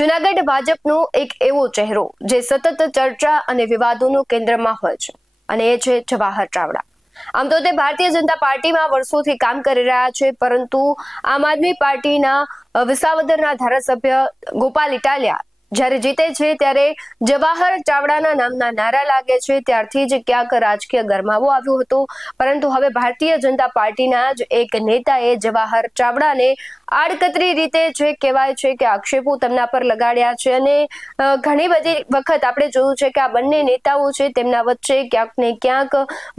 જૂનાગઢ ભાજપનો એક એવો ચહેરો જે સતત ચર્ચા અને વિવાદોનું કેન્દ્રમાં હોય છે અને એ છે જવાહર ચાવડા। આમ તો તે ભારતીય જનતા પાર્ટીમાં વર્ષોથી કામ કરી રહ્યા છે, પરંતુ આમ આદમી પાર્ટીના વિસાવદરના ધારાસભ્ય ગોપાલ ઇટાલિયા જ્યારે જીતે છે ત્યારે જવાહર ચાવડાના નામના નારા લાગે છે। ત્યારથી જ ક્યાંક રાજકીય ગરમાવો આવ્યો હતો, પરંતુ હવે ભારતીય જનતા પાર્ટીના જ એક નેતાએ જવાહર ચાવડાને આડકતરી રીતે જે કહેવાય છે કે આક્ષેપો તેમના પર લગાડ્યા છે અને ઘણી બધી વખત આપણે જોયું છે કે આ બંને નેતાઓ છે તેમના વચ્ચે ક્યાંક ને ક્યાંક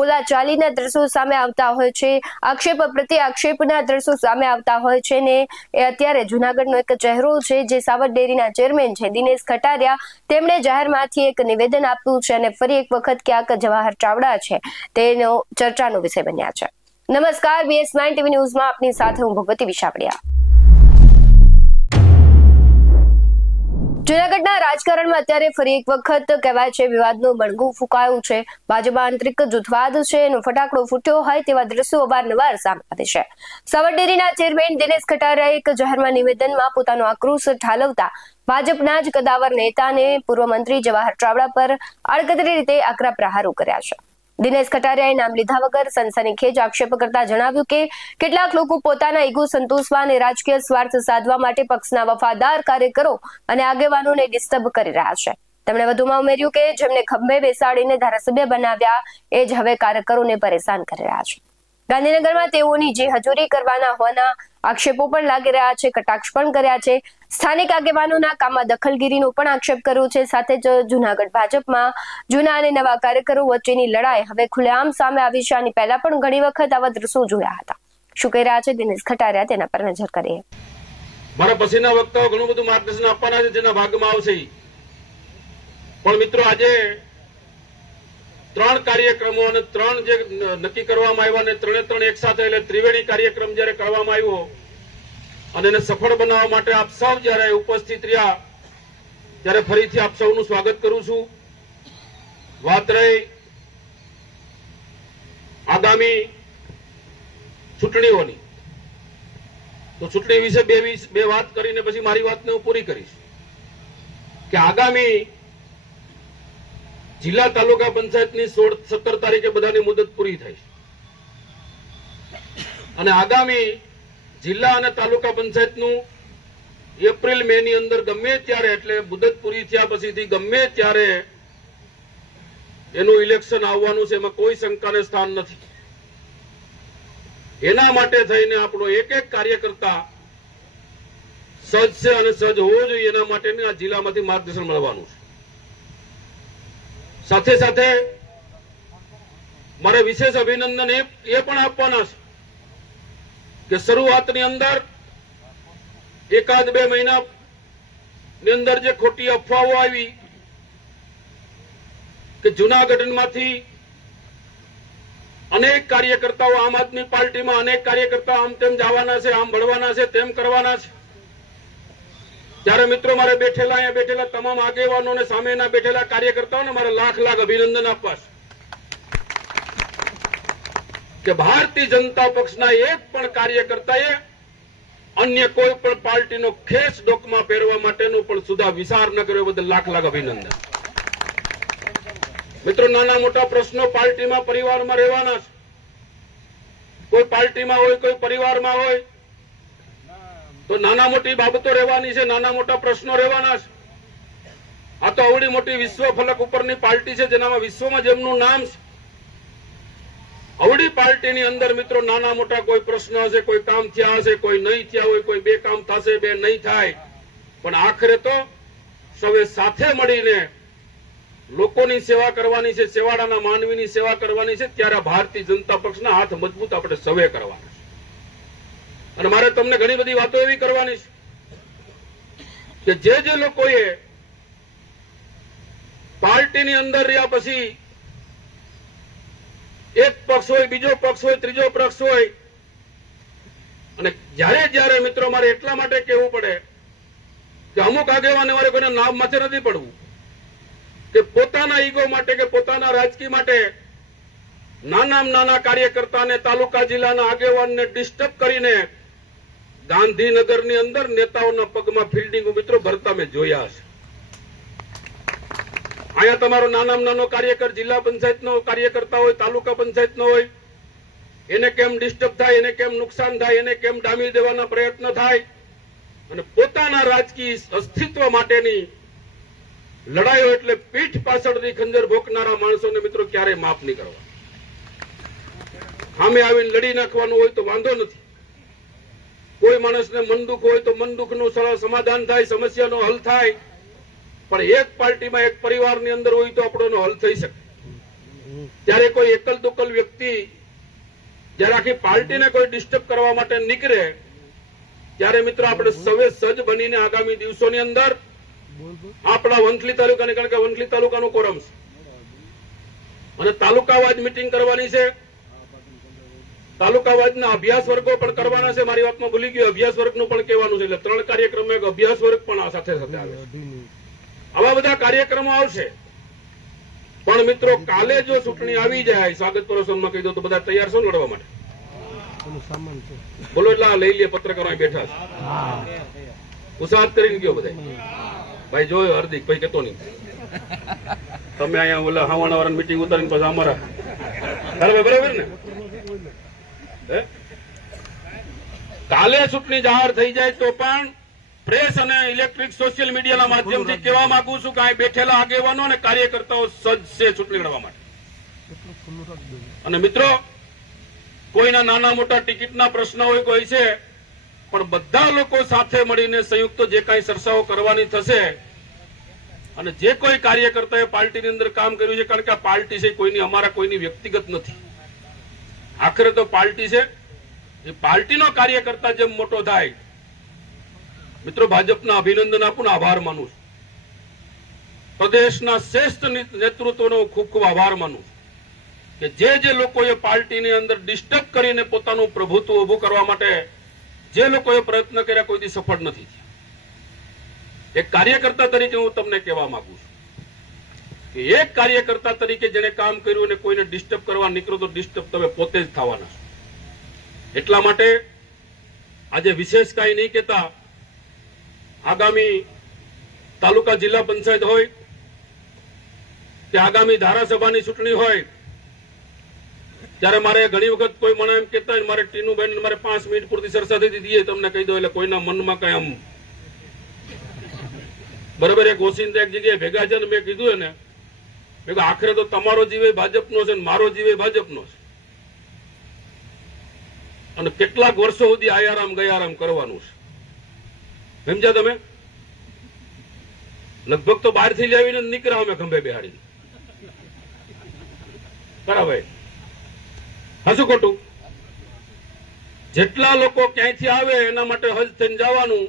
બોલાચાલીના દ્રશ્યો સામે આવતા હોય છે, આક્ષેપ પ્રત્યે આક્ષેપના દ્રશ્યો સામે આવતા હોય છે ને એ અત્યારે જૂનાગઢનો એક ચહેરો છે જે સાવર ડેરીના ચેરમેન છે દિનેશ કટારિયા, તેમણે જાહેરમાંથી એક નિવેદન આપ્યું છે અને ફરી એક વખત ક્યાંક જવાહર ચાવડા છે તેનો ચર્ચાનો વિષય બન્યા છે। નમસ્કાર, BS9 TV ન્યૂઝમાં આપની સાથે હું ભગવતી વિશાવડિયા। જૂનાગઢના રાજકારણમાં અત્યારે ફરી એક વખત કહેવાય છે વિવાદનું બળગું ફૂંકાયું છે। ભાજપમાં આંતરિક જૂથવાદ છે એનો ફટાકડો ફૂટ્યો હોય તેવા દ્રશ્યો અવારનવાર સામે આવે છે। સાવર ડેરીના ચેરમેન દિનેશ કટારિયાએ એક જાહેરમાં નિવેદનમાં પોતાનો આક્રોશ ઠાલવતા ભાજપના જ કદાવર નેતાને પૂર્વ મંત્રી જવાહર ચાવડા પર આડકતરી રીતે આકરા પ્રહારો કર્યા છે। દિનેશ કટારિયાએ નામ લીધા વગર સનસનીખેજ આક્ષેપ કરતા જણાવ્યું કે કેટલાક લોકો પોતાના ઈગો સંતોષવા અને રાજકીય સ્વાર્થ સાધવા માટે પક્ષના વફાદાર કાર્યકરો અને આગેવાનોને ડિસ્ટર્બ કરી રહ્યા છે। તેમણે વધુમાં ઉમેર્યું કે જેમને ખંભે બેસાડીને ધારાસભ્ય બનાવ્યા એ જ હવે કાર્યકરોને પરેશાન કરી રહ્યા છે। ગાંધીનગરમાં તેઓની જે હજૂરી કરવાના હોવાના આક્ષેપો પણ લાગી રહ્યા છે, કટાક્ષ પણ કર્યા છે, સ્થાનિક આગેવાનોના કામમાં દખલગીરીનો પણ આક્ષેપ કર્યો છે। સાથે જ જૂનાગઢ ભાજપમાં જૂના અને નવા કાર્યકરો વચ્ચેની લડાઈ હવે ખુલ્લેઆમ સામે આવી છે। આની પહેલા પણ ઘણી વખત આવા દ્રશ્યો જોયા હતા। શું કહી રહ્યા છે દિનેશ કટારિયા તેના પર નજર કરીએ। મારા પછીના વક્તાઓ ઘણું બધું માર્ગદર્શન આપવાના છે જેના ભાગમાં આવશે, પણ મિત્રો આજે 3 કાર્યક્રમો અને 3 જે નક્કી કરવામાં આવ્યા અને 3 એક સાથે એટલે ત્રિવેણી કાર્યક્રમ જ્યારે કરવામાં આવ્યો અને એને સફળ બનાવવા માટે આપ સૌ જ્યારે ઉપસ્થિત રહ્યા ત્યારે ફરીથી આપ સૌનું સ્વાગત કરું છું। વાત રહી આગામી ચૂંટણીઓની, તો ચૂંટણી વિશે બે વાત કરીને પછી મારી વાતને હું પૂરી કરીશ કે આગામી જિલ્લા તાલુકા પંચાયતની 16-17 તારીખે બધાની મુદત પૂરી થાય અને આગામી જિલ્લા અને તાલુકા પંચાયતનું એપ્રિલ મે ની અંદર ગમે ત્યારે એટલે મુદત પૂરી થયા પછીથી ગમે ત્યારે એનું ઇલેક્શન આવવાનું છે, એમાં કોઈ શંકાને સ્થાન નથી। એના માટે થઈને આપણો એક એક કાર્યકર્તા સજ્જ છે અને સજ્જ હોવો જોઈએ, એના માટેની આ જિલ્લામાંથી માર્ગદર્શન મળવાનું છે। સાથે સાથે મારે વિશેષ અભિનંદન એ પણ આપવાના છે કે શરૂઆતની અંદર 1-2 મહિના ની અંદર જે ખોટી અફવાઓ આવી કે જૂનાગઢમાંથી અનેક કાર્યકર્તાઓ આમ આદમી પાર્ટીમાં અનેક કાર્યકર્તા આમ તેમ જવાના છે, આમ ભળવાના છે, તેમ કરવાના છે, ત્યારે મિત્રો મારે અહીંયા બેઠેલા તમામ આગેવાનો અને સામેના બેઠેલા કાર્યકર્તાઓને મારે લાખ અભિનંદન આપવા છે કે ભારતીય જનતા પક્ષના એક પણ કાર્યકર્તાએ અન્ય કોઈ પણ પાર્ટીનો ખેસ ડોકમાં પહેરવા માટેનો પણ સુધા વિચાર ન કર્યો, બદલ લાખ અભિનંદન। મિત્રો, નાના મોટા પ્રશ્નો પાર્ટીમાં પરિવારમાં રહેવાના છે, કોઈ પાર્ટીમાં હોય કોઈ પરિવારમાં હોય તો નાના મોટી બાબતો રહેવાની છે, નાના મોટા પ્રશ્નો રહેવાના છે। આ તો આવડી મોટી વિશ્વ ફલક ઉપરની પાર્ટી છે જેનામાં વિશ્વમાં જેમનું નામ છે, આવડી પાર્ટીની અંદર મિત્રો નાના મોટા કોઈ પ્રશ્ન હશે, કોઈ કામ થયા હશે, કોઈ નહીં થયા હોય, કોઈ 2 કામ થશે 2 નહીં થાય, પણ આખરે તો સૌએ સાથે મળીને લોકોની સેવા કરવાની છે, સેવાડાના માનવીની સેવા કરવાની છે, ત્યારે ભારતીય જનતા પક્ષના હાથ મજબૂત આપણે સૌએ કરવાના છે। અને મારે તમને ઘણી બધી વાતો એવી કરવાની છે કે જે લોકોએ પાર્ટીની અંદર રહ્યા પછી એક પક્ષ હોય, બીજો પક્ષ હોય, ત્રીજો પક્ષ હોય, અને જ્યારે મિત્રો મારે એટલા માટે કહેવું પડે કે અમુક આગેવાને મારે કોઈના નામ માથે નથી પડવું કે પોતાના ઈગો માટે કે પોતાના રાજકીય માટે નાના કાર્યકર્તાને તાલુકા જિલ્લાના આગેવાનને ડિસ્ટર્બ કરીને ગાંધીનગરની અંદર નેતાઓના પગમાં ફિલ્ડિંગ મિત્રો ભરતા મેં જોયા છે. અહીંયા તમારો નાનામાં નાનો કાર્યકર જિલ્લા પંચાયતનો કાર્યકર્તા હોય, તાલુકા પંચાયતનો હોય, એને કેમ ડિસ્ટર્બ થાય, એને કેમ નુકસાન થાય, એને કેમ ડામી દેવાના પ્રયત્ન થાય અને પોતાના રાજકીય અસ્તિત્વ માટેની લડાઈઓ એટલે પીઠ પાછળથી ખંજર ભોંકનારા માણસોને મિત્રો ક્યારેય માફ નહીં કરવા. સામે આવીને લડી નાખવાનું હોય તો વાંધો નથી. કોઈ માણસને મન દુઃખ હોય તો મન દુઃખનું સમાધાન થાય, સમસ્યાનો હલ થાય. પણ એક પાર્ટીમાં એક પરિવારની અંદર હોય તો આપણોનો હલ થઈ શકે. ત્યારે કોઈ એકલ દુકલ વ્યક્તિ જયારે આખી પાર્ટીને કોઈ ડિસ્ટર્બ કરવા માટે નીકળે ત્યારે મિત્રો આપણે સૌએ સજ્જ બનીને આગામી દિવસોની અંદર આપણા વંથલી તાલુકાની, કારણ કે વંથલી તાલુકાનું કોરમ છે અને તાલુકાવાજ મિટિંગ કરવાની છે. તાલુકાવાજના અભ્યાસ વર્ગો પણ કરવાના છે. મારી વાતમાં ભૂલી ગયો, અભ્યાસ વર્ગનું પણ કહેવાનું છે. એટલે 3 કાર્યક્રમ, એક અભ્યાસ વર્ગ પણ આ સાથે સાથે આવે છે. આવા બધા કાર્યક્રમો આવશે. પણ મિત્રો કાલે જો ચૂંટણી આવી જાય, સ્વાગત પ્રસંગમાં કહી દો તો બધા તૈયાર છો લડવા માટે? બોલો એટલે લઈ લે, પત્રકારો બેઠા છે, ઉત્સાહ કરીને ગયો બધા. ભાઈ જોયો હાર્દિક ભાઈ કેતો નહીં, તમે અહીંયા ઓલા હાવાણા વાળા મીટિંગ ઉતારીને પછી અમારા બરાબર ને? કાલે ચૂંટણી જાહેર થઈ જાય તો પણ પ્રેસ અને ઇલેક્ટ્રિક સોશિયલ મીડિયાના માધ્યમથી કહેવા માંગુ છું કે અહીં બેઠેલા આગેવાનો અને કાર્યકર્તાઓ સજ્જ છે ચૂંટણી લડવા માટે. અને મિત્રો કોઈના નાના મોટા ટિકિટના પ્રશ્ન હોય કોઈ છે, પણ બધા લોકો સાથે મળીને સંયુક્ત જે કાંઈ ચર્ચાઓ કરવાની થશે અને જે કોઈ કાર્યકર્તાએ પાર્ટીની અંદર કામ કર્યું છે, કારણ કે આ પાર્ટી છે કોઈની, અમારા કોઈની વ્યક્તિગત નથી. આખરે તો પાર્ટી છે. એ પાર્ટીનો કાર્યકર્તા જેમ મોટો થાય, મિત્રો ભાજપના અભિનંદન આપું, આભાર માનું છું. પ્રદેશના શ્રેષ્ઠ નેતૃત્વનો ખૂબ ખૂબ આભાર માનું કે જે લોકોએ પાર્ટીની અંદર ડિસ્ટર્બ કરીને પોતાનું પ્રભુત્વ ઉભું કરવા માટે જે લોકોએ પ્રયત્ન કર્યા, કોઈ દી સફળ નથી થયા. એક કાર્યકર્તા તરીકે હું તમને કહેવા માંગુ છું કે એક કાર્યકર્તા તરીકે જેને કામ કર્યું અને કોઈને ડિસ્ટર્બ કરવા નીકળો તો ડિસ્ટર્બ તમે પોતે જ થવાના છો. એટલા માટે આજે વિશેષ કાંઈ નહીં કહેતા, આગામી તાલુકા જિલ્લા પંચાયત હોય કે આગામી ધારાસભાની ચૂંટણી હોય ત્યારે મારે ઘણી વખત કોઈ મને એમ કહેતા હોય મારે ટીનુભાઈ મારે 5 મિનિટ પૂરતી ચર્ચા થઈ હતી, તમને કહી દો એટલે કોઈના મનમાં કઈ આમ બરાબર. એક ઓસિંતા એક જગ્યાએ ભેગા છે ને મેં કીધું એને, મેં આખરે તો તમારો જીવે ભાજપનો છે ને મારો જીવે ભાજપનો છે અને કેટલાક વર્ષો સુધી આયારામ ગયારામ કરવાનું છે. સમજ્યા તમે? લગભગ તો બહારથી લાવીને નીકળ્યા અમે ખંભે બેહાડીને. બરાબર હશું ખોટું? જેટલા લોકો ક્યાંયથી આવે એના માટે હજ થઈને જવાનું,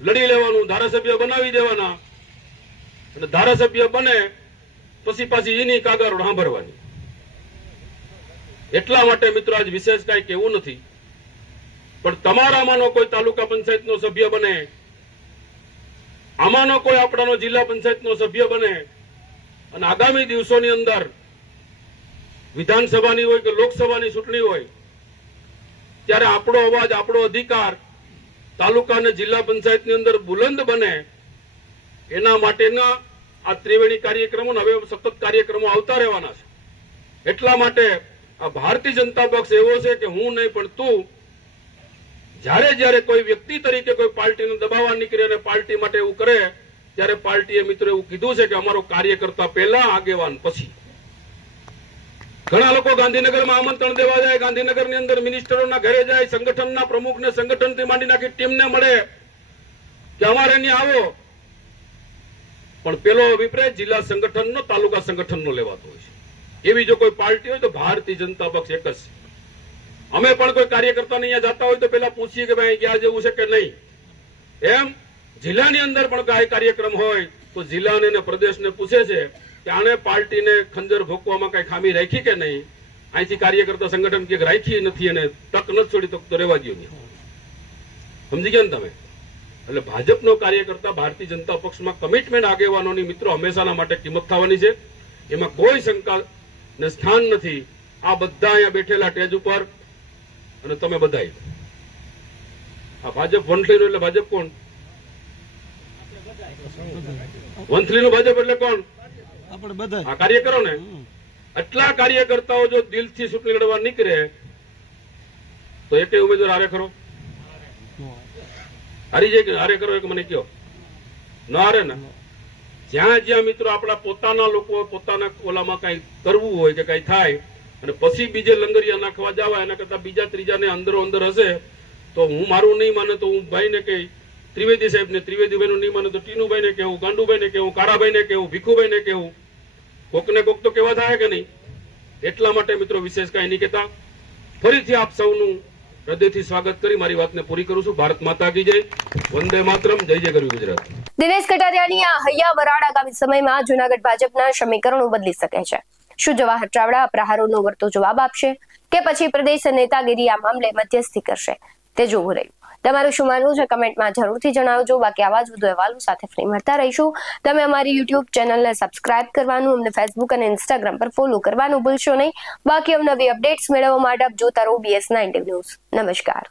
લડી લેવાનું, ધારાસભ્ય બનાવી દેવાના અને ધારાસભ્ય બને પછી પાછી એની કાગળ સાંભળવાની. એટલા માટે મિત્રો આજ વિશેષ કઈ કેવું નથી, પણ તમારામાંનો કોઈ તાલુકા પંચાયતનો સભ્ય બને, આમાંનો કોઈ આપણાનો જિલ્લા પંચાયતનો સભ્ય બને અને આગામી દિવસોની અંદર વિધાનસભાની હોય કે લોકસભાની ચૂંટણી હોય ત્યારે આપણો અવાજ, આપણો અધિકાર તાલુકા અને જિલ્લા પંચાયતની અંદર બુલંદ બને, એના માટેના આ ત્રિવેણી કાર્યક્રમો હવે સતત કાર્યક્રમો આવતા રહેવાના છે. એટલા માટે આ ભારતીય જનતા પક્ષ એવો છે કે હું નહીં પણ તું, જ્યારે કોઈ વ્યક્તિ તરીકે કોઈ પાર્ટીને દબાવવા નીકળે અને પાર્ટી માટે એવું કરે ત્યારે પાર્ટીએ મિત્રો એવું કીધું છે કે અમારો કાર્યકર્તા પહેલા, આગેવાન પછી. ઘણા લોકો ગાંધીનગરમાં આમંત્રણ દેવા જાય, ગાંધીનગરની અંદર મિનિસ્ટરોના ઘરે જાય, સંગઠનના પ્રમુખને સંગઠનથી માંડી નાખી ટીમને મળે કે અમારે અહીંયા આવો, પણ પેલો અભિપ્રાય જિલ્લા સંગઠનનો, તાલુકા સંગઠનનો લેવાતો હોય છે. એવી જો કોઈ પાર્ટી હોય તો ભારતીય જનતા પક્ષ એક જ છે. અમે પણ કોઈ કાર્યકર્તાને અહીંયા જતા હોય તો પેલા પૂછીએ કે ભાઈ ક્યાં જેવું છે કે નહીં. એમ જિલ્લાની અંદર પણ કઈ કાર્યક્રમ હોય તો જિલ્લાને અને પ્રદેશને પૂછે છે કે આને પાર્ટીને ખંજર ભોંકવામાં કઈ ખામી રાખી કે નહીં. અહીંથી કાર્યકર્તા સંગઠન કે રાખી નથી અને તક નથી છોડી તો રહેવા દો નહીં. સમજી ગયા ને તમે? એટલે ભાજપનો કાર્યકર્તા ભારતીય જનતા પક્ષમાં કમિટમેન્ટ આગેવાનોની મિત્રો હંમેશાના માટે કિંમત થવાની છે, એમાં કોઈ શંકા ને સ્થાન નથી. આ બધા અહીંયા બેઠેલા ટેજ ઉપર અને તમે બધા આ ભાજપ વંથલીનું એટલે ભાજપ કોણ? વંથલીનું ભાજપ એટલે કોણ? આપણે બધા આ કાર્યકરો ને. આટલા કાર્યકર્તાઓ જો દિલથી ચૂંટણી લડવા નીકળે તો એકે ઉમેદવાર હારે ખરો? હારી જાય કે હારે કરો? એક મને કયો. ન હારે ને. જ્યાં જ્યાં મિત્રો આપણા પોતાના લોકો પોતાના ઓલામાં કઈ કરવું હોય કે કઈ થાય અને પછી બીજે લંગરિયા નાખવા જવા એના કરતા બીજા ત્રીજાને અંદરો અંદર હશે તો હું મારું નહીં માને તો હું ભાઈને કહી, ત્રિવેદી સાહેબને, ત્રિવેદીભાઈનું નહીં માને તો ટીનુભાઈને કહેવું, ગાંડુભાઈને કહેવું, કારાભાઈને કહેવું, ભીખુભાઈને કહેવું. કોકને કોક તો કેવા થાય કે નહીં. એટલા માટે મિત્રો વિશેષ કઈ નહીં કહેતા. ફરીથી આપ સૌનું હૃદયથી સ્વાગત કરી મારી વાતને પૂરી કરું છું. ભારત માતા કી જય, વંદે માતરમ, જય જય ગરવી ગુજરાત. દિનેશ કટારિયાની આ હૈયા વરાળ આગામી સમયમાં જૂનાગઢ ભાજપના સમીકરણો બદલી શકે છે. શું જવાહર ચાવડા પ્રહારોનો વળતો જવાબ આપશે કે પછી પ્રદેશ નેતાગીરી આ મામલે મધ્યસ્થી કરશે તે જોવું રહ્યું. તમારું શું માનવું છે કમેન્ટમાં જરૂરથી જણાવજો. બાકી આવા જ વધુ અહેવાલો સાથે ફરી મળતા રહીશું. તમે અમારી યુટ્યુબ ચેનલને સબસ્ક્રાઇબ કરવાનું, અમને ફેસબુક અને ઇન્સ્ટાગ્રામ પર ફોલો કરવાનું ભૂલશો નહીં. બાકી અવનવી અપડેટ્સ મેળવવા માટે આપ જોતા રહો BS9 ન્યૂઝ. નમસ્કાર.